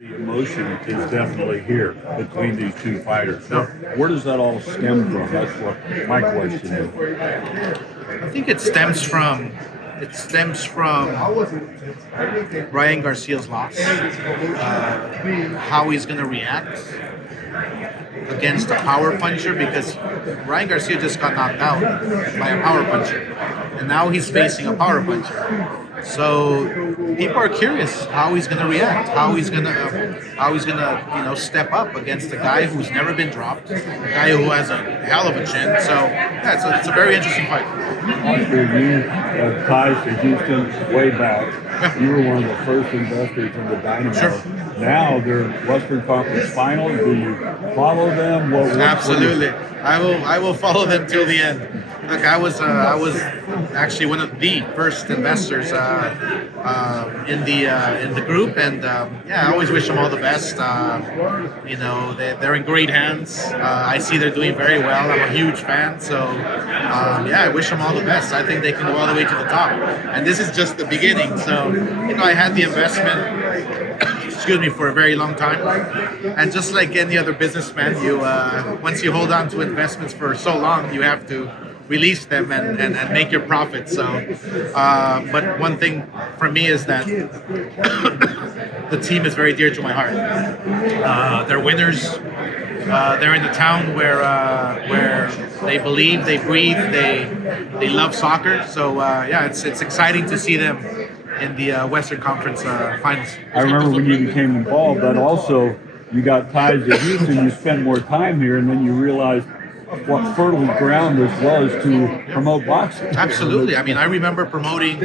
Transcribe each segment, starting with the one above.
The emotion is definitely here between these two fighters. Now, where does that all stem from? That's what my question is. I think it stems from Ryan Garcia's loss, how he's going to react against a power puncher, because Ryan Garcia just got knocked out by a power puncher, and now he's facing a power puncher. So people are curious how he's going to react, how he's going to step up against a guy who's never been dropped, a guy who has a hell of a chin. So yeah, it's a very interesting fight. Oscar, you have ties to Houston way back. You were one of the first investors in the Dynamo. Sure. Now they're Western Conference Finals. Do you follow them? Absolutely. I will follow them till the end. Look, I was actually one of the first investors in the group, and yeah, I always wish them all the best. They're in great hands. I see they're doing very well. I'm a huge fan, so yeah, I wish them all the best. I think they can go all the way to the top, and this is just the beginning. So I had the investment. Excuse me, for a very long time, and just like any other businessman, you once you hold on to investments for so long, you have to release them and make your profit. So, but one thing for me is that the team is very dear to my heart. They're winners. They're in the town where they believe, they breathe, they love soccer. So yeah, it's exciting to see them in the Western Conference Finals. I remember when you became involved that also you got ties to Houston, you spent more time here, and then you realized what fertile ground this was to promote boxing. Absolutely. I mean, I remember promoting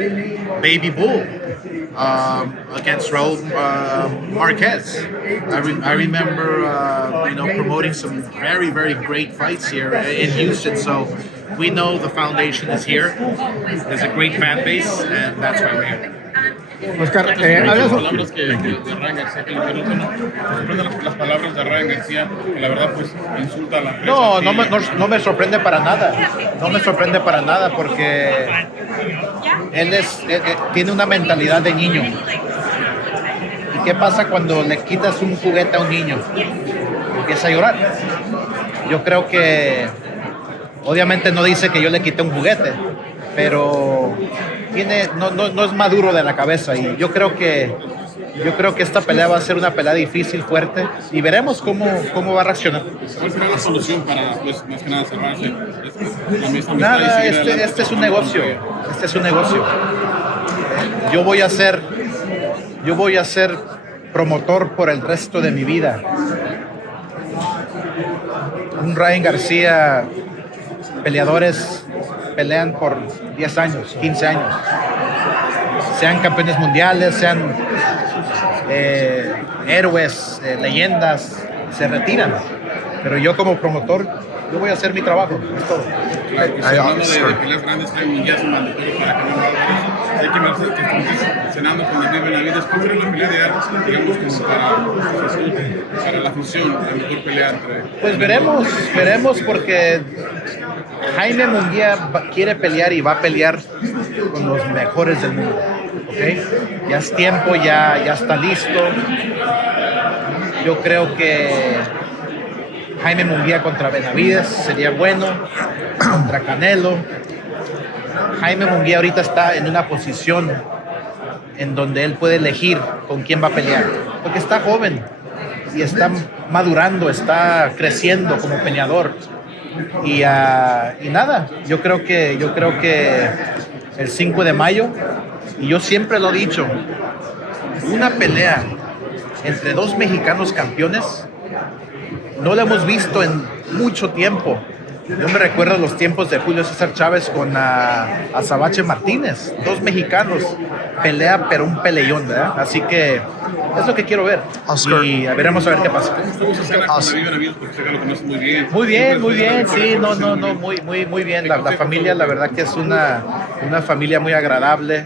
Baby Bull against Raul Marquez. I remember promoting some very, very great fights here in Houston. So we know the foundation is here. There's a great fan base, and that's why we're here. Oscar, Las palabras de Ryan Garcia que le interrumpen, las palabras de Ryan Garcia, que la verdad pues insulta a la prensa. no me sorprende para nada. No me sorprende para nada porque él tiene una mentalidad de niño. ¿Y qué pasa cuando le quitas un juguete a un niño? Empieza a llorar. Yo creo que obviamente no dice que yo le quité un juguete, pero no es maduro de la cabeza, y yo creo que esta pelea va a ser una pelea difícil, fuerte, y veremos cómo va a reaccionar. ¿Cuál será la solución para, pues, más que nada cerrarse Nada, este es un negocio. Este es un negocio. Yo voy a ser promotor por el resto de mi vida. Un Ryan García, peleadores pelean por 10 años, 15 años. Sean campeones mundiales, sean héroes, leyendas, se retiran. Pero yo como promotor, yo voy a hacer mi trabajo, es todo. Hablando de peleas grandes, hay un día mandatorio para que no haga. Hay que ver que estamos cenando con David Benavides. ¿Cuál será la pelea ideal, digamos, como para la fusión, la mejor pelea entre...? Pues veremos porque Jaime Munguía quiere pelear y va a pelear con los mejores del mundo, ¿ok? Ya es tiempo, ya está listo. Yo creo que Jaime Munguía contra Benavides sería bueno, contra Canelo. Jaime Munguía ahorita está en una posición en donde él puede elegir con quién va a pelear, porque está joven y está madurando, está creciendo como peleador. Y nada, yo creo que el 5 de mayo, y yo siempre lo he dicho, una pelea entre dos mexicanos campeones no la hemos visto en mucho tiempo. Yo me recuerdo los tiempos de Julio César Chávez con Azabache Martínez, dos mexicanos, pelea pero un peleón, ¿verdad? Así que es lo que quiero ver. Oscar. Y veremos a ver qué pasa. Muy bien, sí, muy bien. La familia, la verdad que es una familia muy agradable.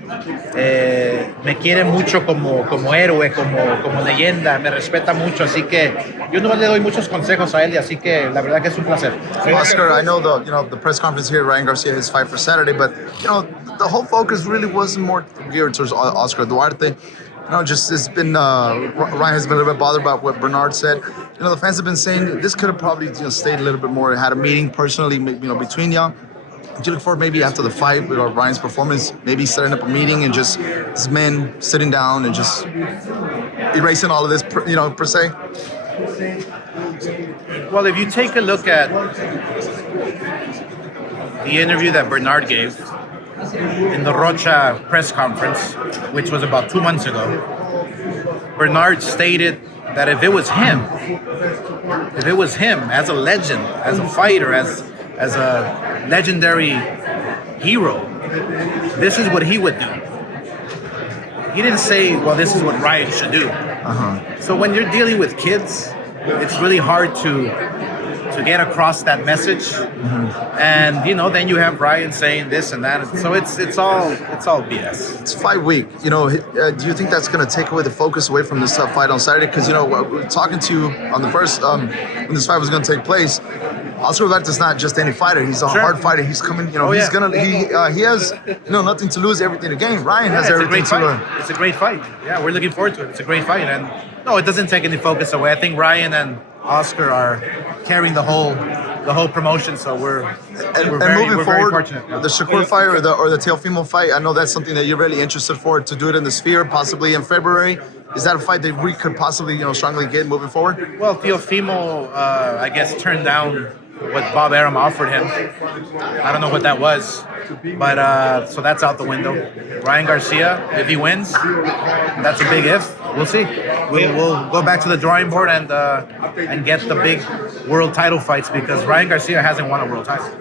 Me quiere mucho como héroe, como leyenda, me respeta mucho, así que yo no le doy muchos consejos a él, y así que la verdad que es un placer. Oscar, I know the press conference here, Ryan Garcia, his fight for Saturday, but the whole focus really wasn't more geared towards Oscar Duarte. No, just it's been Ryan has been a little bit bothered about what Bernard said. You know, the fans have been saying this could have probably stayed a little bit more. Had a meeting personally, between y'all. Do you look forward maybe after the fight with Ryan's performance, maybe setting up a meeting and just his men sitting down and just erasing all of this, per se? Well, if you take a look at the interview that Bernard gave in the Rocha press conference, which was about 2 months ago, Bernard stated that if it was him as a legend, as a fighter, as a legendary hero, this is what he would do. He didn't say, well, this is what Ryan should do. So when you're dealing with kids, it's really hard to get across that message. And then you have Ryan saying this and that. So it's all BS. It's fight week. Do you think that's going to take away the focus away from this fight on Saturday? Because we were talking to you on the first when this fight was going to take place. Oscar Huerta's not just any fighter. He's a hard fighter. He's coming. He has nothing to lose, everything to gain. Ryan has everything to learn. It's a great fight. Yeah, we're looking forward to it. It's a great fight, and no, it doesn't take any focus away. I think Ryan and Oscar are carrying the whole promotion. So we're moving forward, fortunate. Yeah. the Shakur fight or the Teofimo fight. I know that's something that you're really interested for, to do it in the Sphere, possibly in February. Is that a fight that we could possibly strongly get moving forward? Well, Teofimo, I guess, turned down what Bob Arum offered him. I don't know what that was, but so that's out the window. Ryan Garcia, if he wins, that's a big if. We'll see. We'll go back to the drawing board and get the big world title fights, because Ryan Garcia hasn't won a world title.